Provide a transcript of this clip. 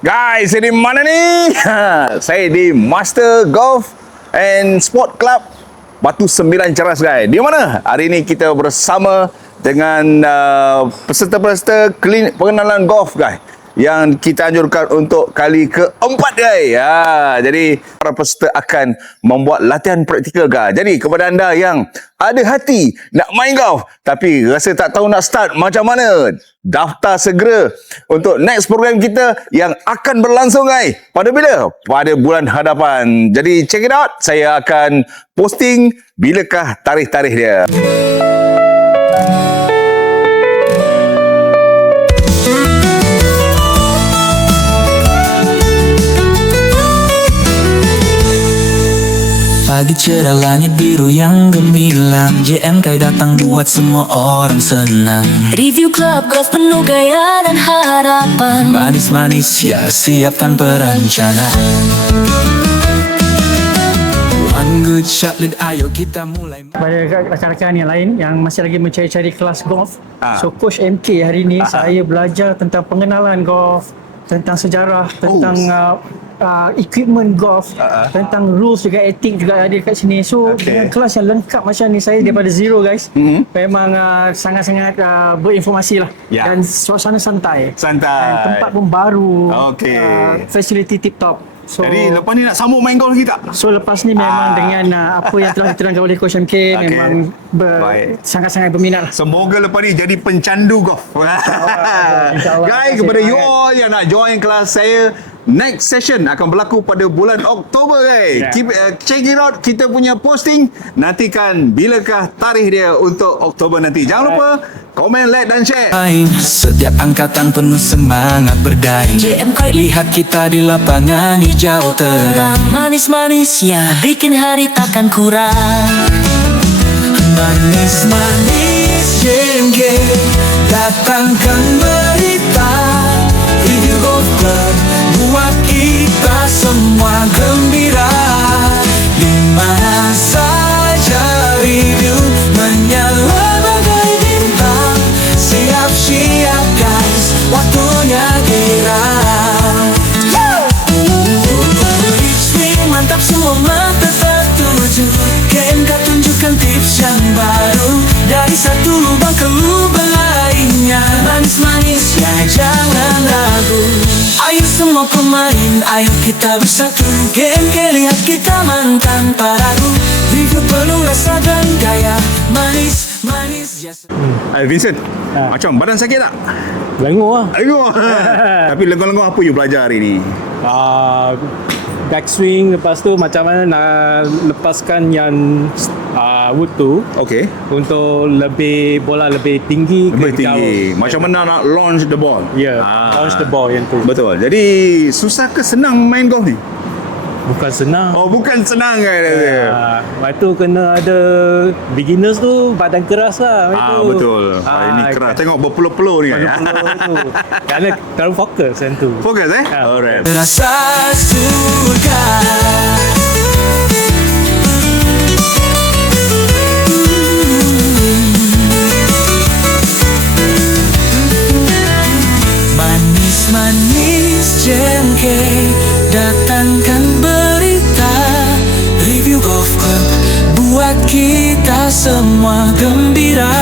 Guys, saya di mana ni? Saya di Master Golf and Sport Club Batu Sembilan Ceras, guys. Di mana? Hari ini kita bersama dengan peserta-peserta pengenalan golf, guys, yang kita anjurkan untuk kali keempat, guys. Jadi para peserta akan membuat latihan praktikal, guys. Jadi kepada anda yang ada hati nak main golf tapi rasa tak tahu nak start macam mana, daftar segera untuk next program kita yang akan berlangsung, guys. Pada bila? Pada bulan hadapan. Jadi check it out. Saya akan posting bilakah tarikh-tarikh dia. Pagi cerah langit biru yang gemilang, JMK datang buat semua orang senang. Review club golf penuh gaya dan harapan. Manis-manis ya, siapkan perencanaan. One good shot, lead, ayo kita mulai. Pada rakan-rakan yang lain yang masih lagi mencari-cari kelas golf, so Coach MK hari ini saya belajar tentang pengenalan golf, tentang sejarah, tentang equipment golf, tentang rules juga, etik juga ada kat sini. So dengan kelas yang lengkap macam ni, saya daripada zero, guys, memang sangat-sangat berinformasi lah. Dan suasana santai, dan tempat pun baru, facility tip top. So, jadi lepas ni nak sambung main golf kita? So lepas ni memang dengan apa yang telah diterangkan oleh Coach MK, memang sangat-sangat berminat lah. Semoga lepas ni jadi pencandu golf. Guys, kepada you all yang nak join kelas saya, next session akan berlaku pada bulan Oktober, guys. Keep check it out, kita punya posting. Nantikan bilakah tarikh dia untuk Oktober nanti. Jangan lupa komen, like dan share. Setiap angkatan penuh semangat berdaya. JMK Lihat kita di lapangan hijau terang. Manis-manis ya, bikin hari takkan kurang. Manis-manis JMK datangkan berita. Review Golf Club buat kita semua gembira. Di mana saja review menyala bagai bintang. Siap-siap guys, waktunya girang. Swing mantap, semua mata tertuju. GMK tunjukkan tips yang baru, dari satu lubang ke lubang lainnya. Manis-manis ya, jangan ragu. Ayo semua pemain, ayo kita bersatu. GMK lihat kita mantan paragu. Review penuh rasa dan gaya. Manis-manis ya. Vincent, macam badan sakit tak? Lenguh lah. Tapi lenguh-lenguh apa you belajar hari ni? Backswing, lepas tu macam mana nak lepaskan yang wood tu, untuk bola lebih tinggi, lebih tinggi. Macam mana nak launch the ball? Launch the ball yang tu. Betul. Jadi susah ke senang main golf ni? Bukan senang. Oh, bukan senang kan? Lepas tu kena ada beginners tu badan keras lah. Betul. Ini keras. Tengok berpeluh-peluh ni kan? Kerana terlalu fokus yang tu. Fokus Alright. Rasa surga. Manis-manis JMK datangkan berita. Review Golf Club buat kita semua gembira.